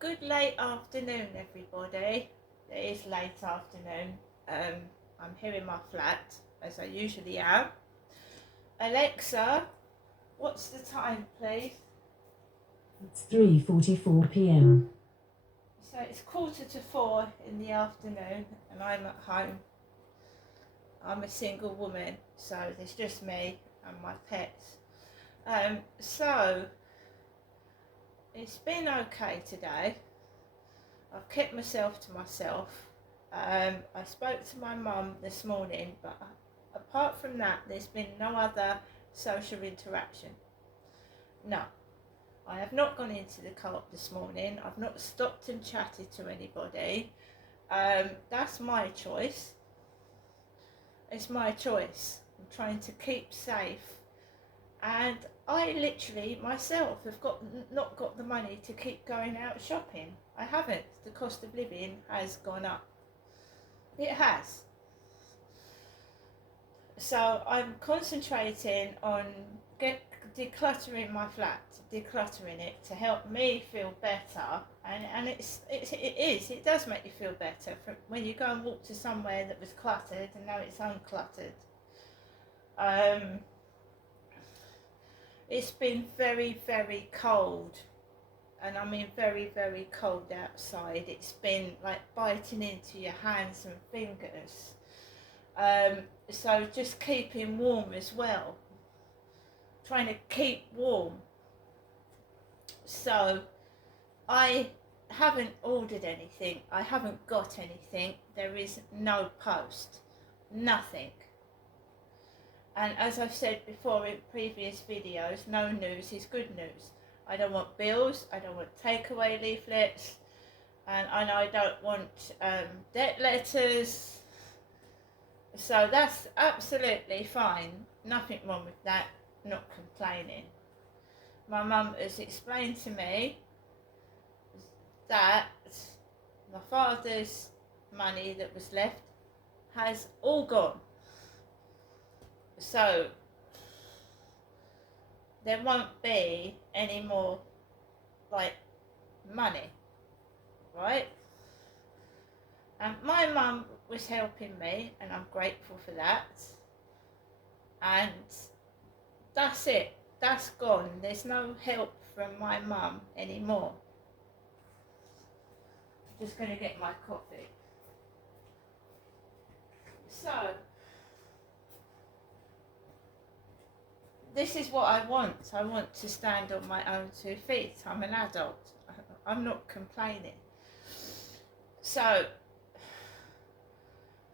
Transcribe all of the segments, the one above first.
Good late afternoon, everybody. It is late afternoon. I'm here in my flat, as I usually am. Alexa, what's the time, please? It's 3:44 p.m. So it's 3:45 in the afternoon, and I'm at home. I'm a single woman, so there's just me and my pets. So it's been okay today. I've kept myself to myself. I spoke to my mum this morning, but apart from that, there's been no other social interaction. No, I have not gone into the co-op this morning. I've not stopped and chatted to anybody. That's my choice. It's my choice. I'm trying to keep safe, and I literally myself have not got the money to keep going out shopping. I haven't. The cost of living has gone up. It has. So I'm concentrating on decluttering my flat, decluttering it to help me feel better, and it does make you feel better when you go and walk to somewhere that was cluttered and now it's uncluttered. It's been very, very cold, and I mean very, very cold outside. It's been like biting into your hands and fingers. So just keeping warm as well. Trying to keep warm. So I haven't ordered anything. I haven't got anything. There is no post. Nothing. And as I've said before in previous videos, no news is good news. I don't want bills, I don't want takeaway leaflets, and I don't want debt letters. So that's absolutely fine. Nothing wrong with that, not complaining. My mum has explained to me that my father's money that was left has all gone. So there won't be any more like money, right? And my mum was helping me, and I'm grateful for that. And that's it. That's gone. There's no help from my mum anymore. I'm just going to get my coffee. So this is what I want. I want to stand on my own 2 feet. I'm an adult. I'm not complaining. So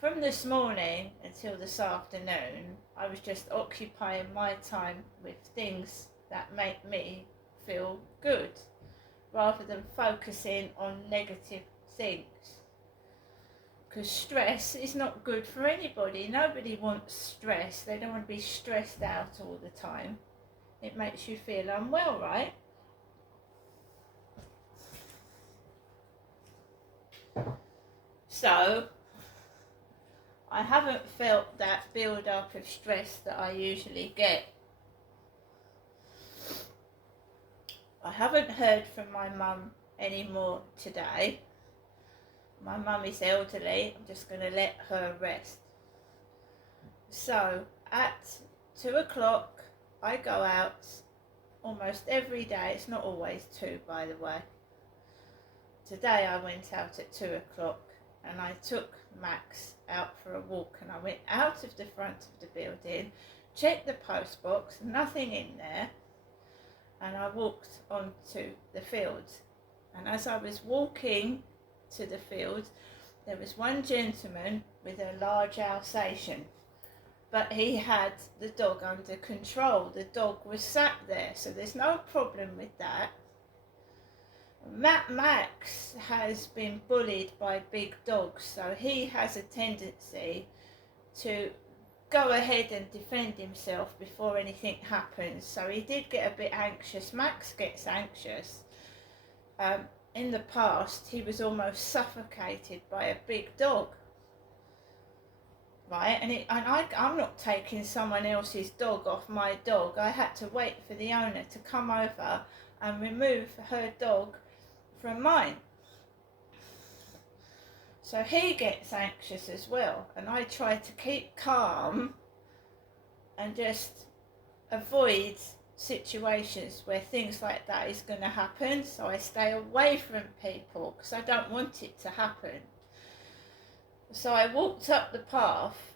from this morning until this afternoon, I was just occupying my time with things that make me feel good, rather than focusing on negative things. Because stress is not good for anybody. Nobody wants stress. They don't want to be stressed out all the time. It makes you feel unwell, right? So I haven't felt that build up of stress that I usually get. I haven't heard from my mum anymore today. My mum is elderly. I'm just going to let her rest. So at 2 o'clock I go out almost every day. It's not always 2, by the way. Today I went out at 2 o'clock and I took Max out for a walk, and I went out of the front of the building, checked the post box, nothing in there, and I walked onto the field. And as I was walking to the field, there was one gentleman with a large Alsatian, but he had the dog under control. The dog was sat there, so there's no problem with that. Max has been bullied by big dogs, so he has a tendency to go ahead and defend himself before anything happens. So he did get a bit anxious. Max gets anxious. In the past, he was almost suffocated by a big dog, right? I'm not taking someone else's dog off my dog. I had to wait for the owner to come over and remove her dog from mine. So he gets anxious as well, and I try to keep calm and just avoid situations where things like that is going to happen. So I stay away from people because I don't want it to happen. So I walked up the path,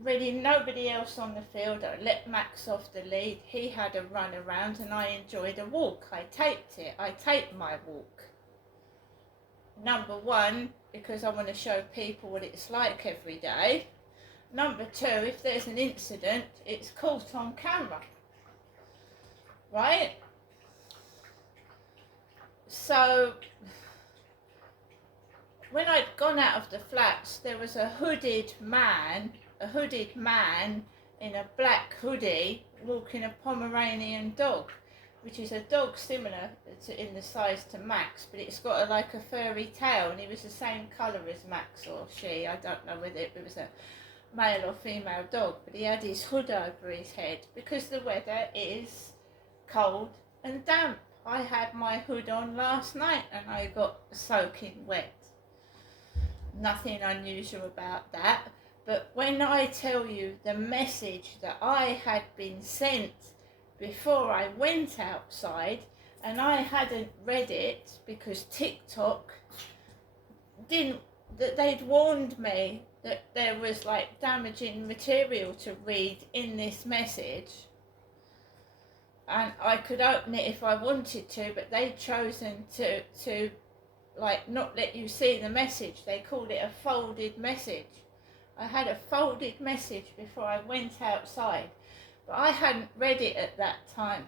really nobody else on the field. I let Max off the lead. He had a run around and I enjoyed a walk. I taped it. I taped my walk. Number one, because I want to show people what it's like every day. Number two, if there's an incident, it's caught on camera. Right? So when I'd gone out of the flats, there was a hooded man in a black hoodie walking a Pomeranian dog, which is a dog similar in the size to Max, but it's got like a furry tail, and he was the same colour as Max or she. I don't know whether it was a male or female dog, but he had his hood over his head because the weather is cold and damp. I had my hood on last night and I got soaking wet. Nothing unusual about that, but when I tell you the message that I had been sent before I went outside, and I hadn't read it because TikTok they'd warned me that there was like damaging material to read in this message, and I could open it if I wanted to, but they'd chosen to like not let you see the message. They called it a folded message. I had a folded message before I went outside, but I hadn't read it at that time.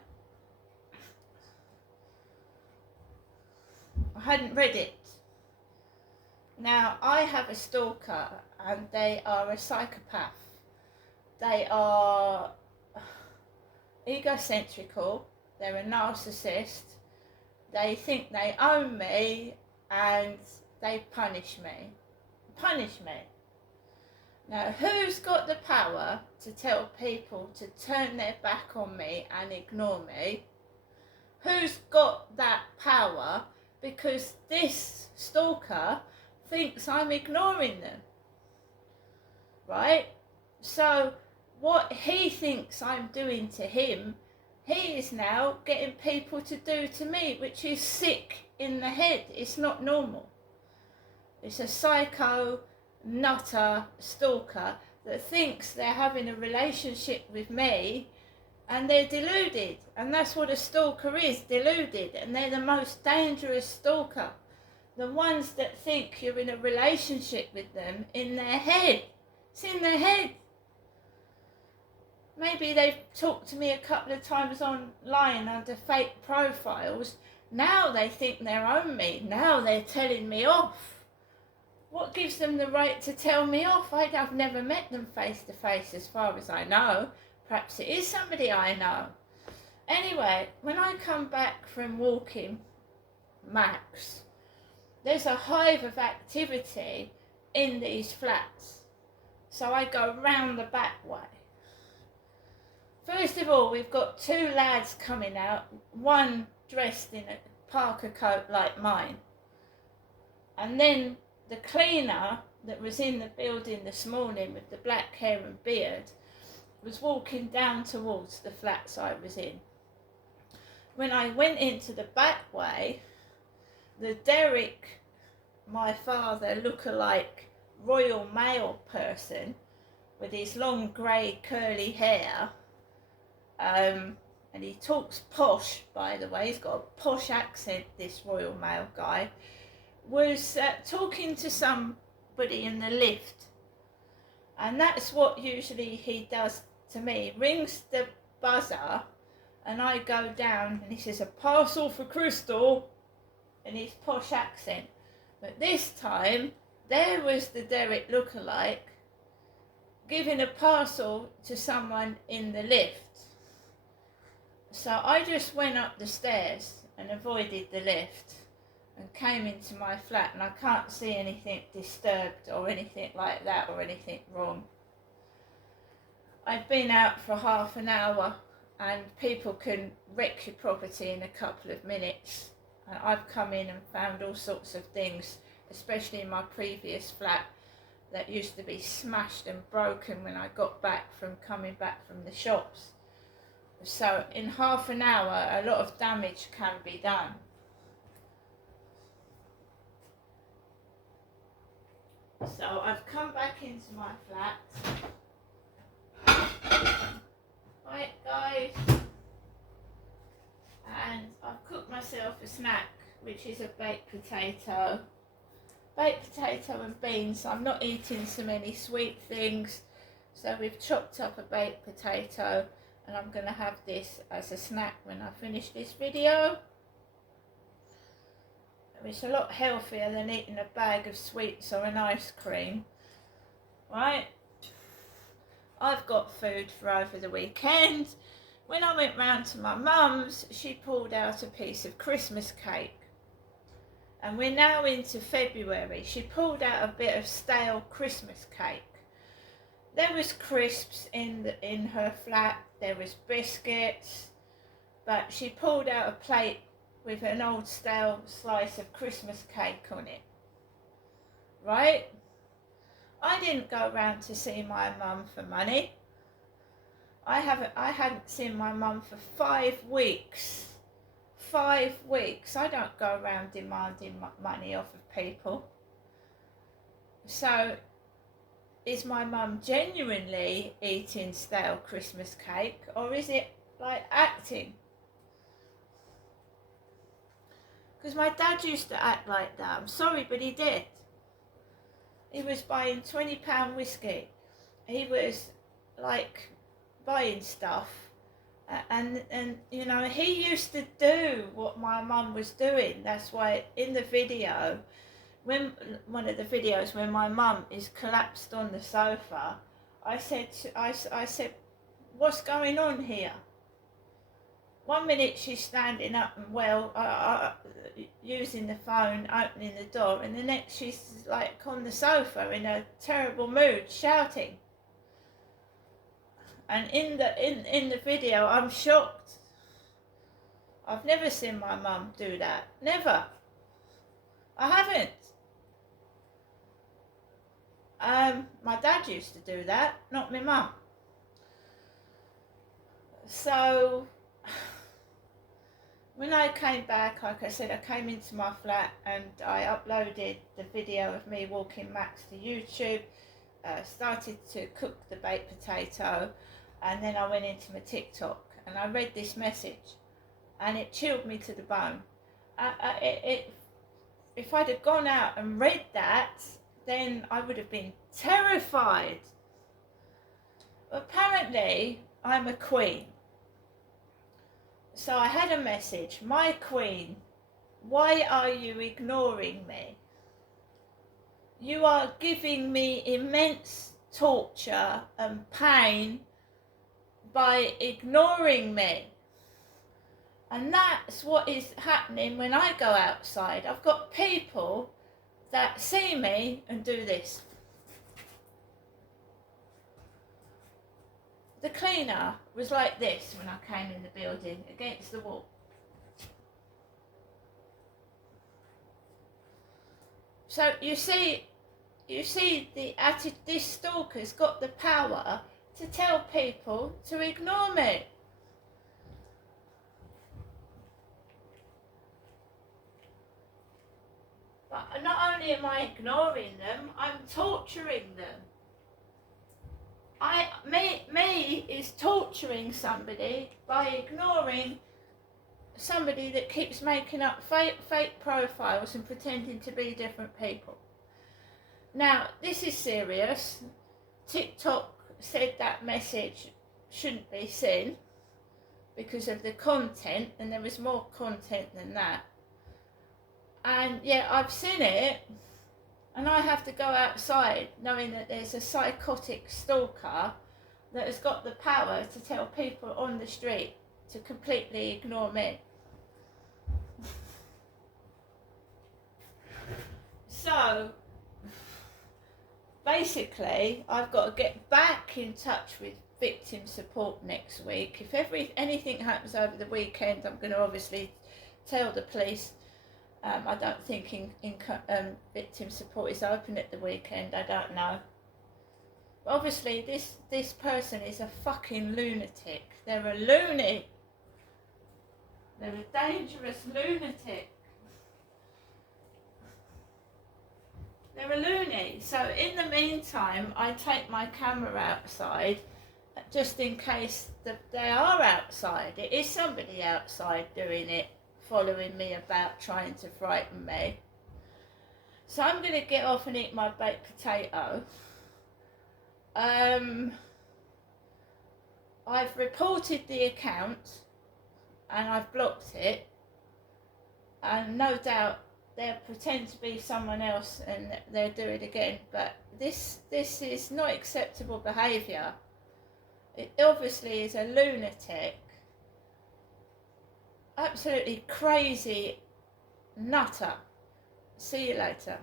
I hadn't read it. Now, I have a stalker and they are a psychopath. They are egocentrical, they're a narcissist, they think they own me and they punish me. Now, who's got the power to tell people to turn their back on me and ignore me? Who's got that power? Because this stalker thinks I'm ignoring them, right? So what he thinks I'm doing to him, he is now getting people to do to me, which is sick in the head. It's not normal. It's a psycho nutter stalker that thinks they're having a relationship with me, and they're deluded, and that's what a stalker is, deluded, and they're the most dangerous stalker. The ones that think you're in a relationship with them in their head. It's in their head. Maybe they've talked to me a couple of times online under fake profiles. Now they think they own me. Now they're telling me off. What gives them the right to tell me off? I've never met them face to face as far as I know. Perhaps it is somebody I know. Anyway, when I come back from walking Max, there's a hive of activity in these flats. So I go round the back way. First of all, we've got two lads coming out, one dressed in a Parker coat like mine. And then the cleaner that was in the building this morning with the black hair and beard was walking down towards the flats I was in. When I went into the back way, the Derek, my father, look-alike Royal Mail person with his long grey curly hair, and he talks posh, by the way, he's got a posh accent, this Royal Mail guy, was talking to somebody in the lift. And that's what usually he does to me. Rings the buzzer and I go down and he says, "A parcel for Crystal," in his posh accent. But this time, there was the Derek lookalike giving a parcel to someone in the lift. So I just went up the stairs and avoided the lift and came into my flat, and I can't see anything disturbed or anything like that or anything wrong. I'd been out for half an hour and people can wreck your property in a couple of minutes. And I've come in and found all sorts of things, especially in my previous flat, that used to be smashed and broken when I got back from coming back from the shops. So in half an hour, a lot of damage can be done. So I've come back into my flat. Right, guys. And I've cooked myself a snack, which is a baked potato. Baked potato and beans. I'm not eating so many sweet things, so we've chopped up a baked potato, and I'm going to have this as a snack when I finish this video. It's a lot healthier than eating a bag of sweets or an ice cream, right? I've got food for over the weekend. When I went round to my mum's, she pulled out a piece of Christmas cake. And we're now into February. She pulled out a bit of stale Christmas cake. There was crisps in her flat, there was biscuits, but she pulled out a plate with an old stale slice of Christmas cake on it. Right? I didn't go round to see my mum for money. I hadn't seen my mum for 5 weeks. 5 weeks. I don't go around demanding money off of people. So, is my mum genuinely eating stale Christmas cake, or is it like acting? Because my dad used to act like that. I'm sorry, but he did. He was buying £20 whiskey. He was like buying stuff. And you know, he used to do what my mum was doing. That's why in the video, when one of the videos when my mum is collapsed on the sofa, I said, what's going on here? 1 minute she's standing up and using the phone, opening the door, and the next she's like on the sofa in a terrible mood, shouting. And in the video, I'm shocked. I've never seen my mum do that. Never. I haven't. My dad used to do that, not my mum. So, when I came back, like I said, I came into my flat and I uploaded the video of me walking Max to YouTube, started to cook the baked potato, and then I went into my TikTok and I read this message and it chilled me to the bone. If I'd have gone out and read that, then I would have been terrified. Apparently, I'm a queen. So I had a message, my queen, why are you ignoring me? You are giving me immense torture and pain by ignoring me. And that's what is happening when I go outside. I've got people that see me and do this. The cleaner was like this when I came in the building, against the wall. So you see this stalker's got the power to tell people to ignore me. But not only am I ignoring them, I'm torturing them. Me is torturing somebody by ignoring somebody that keeps making up fake profiles and pretending to be different people. Now, this is serious. TikTok said that message shouldn't be seen because of the content, and there was more content than that. And yeah, I've seen it, and I have to go outside knowing that there's a psychotic stalker that has got the power to tell people on the street to completely ignore me. So, basically, I've got to get back in touch with victim support next week. If anything happens over the weekend, I'm going to obviously tell the police I don't think victim support is open at the weekend. I don't know. But obviously, this person is a fucking lunatic. They're a loony. They're a dangerous lunatic. They're a loony. So in the meantime, I take my camera outside, just in case they are outside. It is somebody outside doing it, following me about, trying to frighten me. So I'm going to get off and eat my baked potato. I've reported the account and I've blocked it, and no doubt they'll pretend to be someone else and they'll do it again, but this is not acceptable behaviour. It obviously is a lunatic, absolutely crazy nutter. See you later.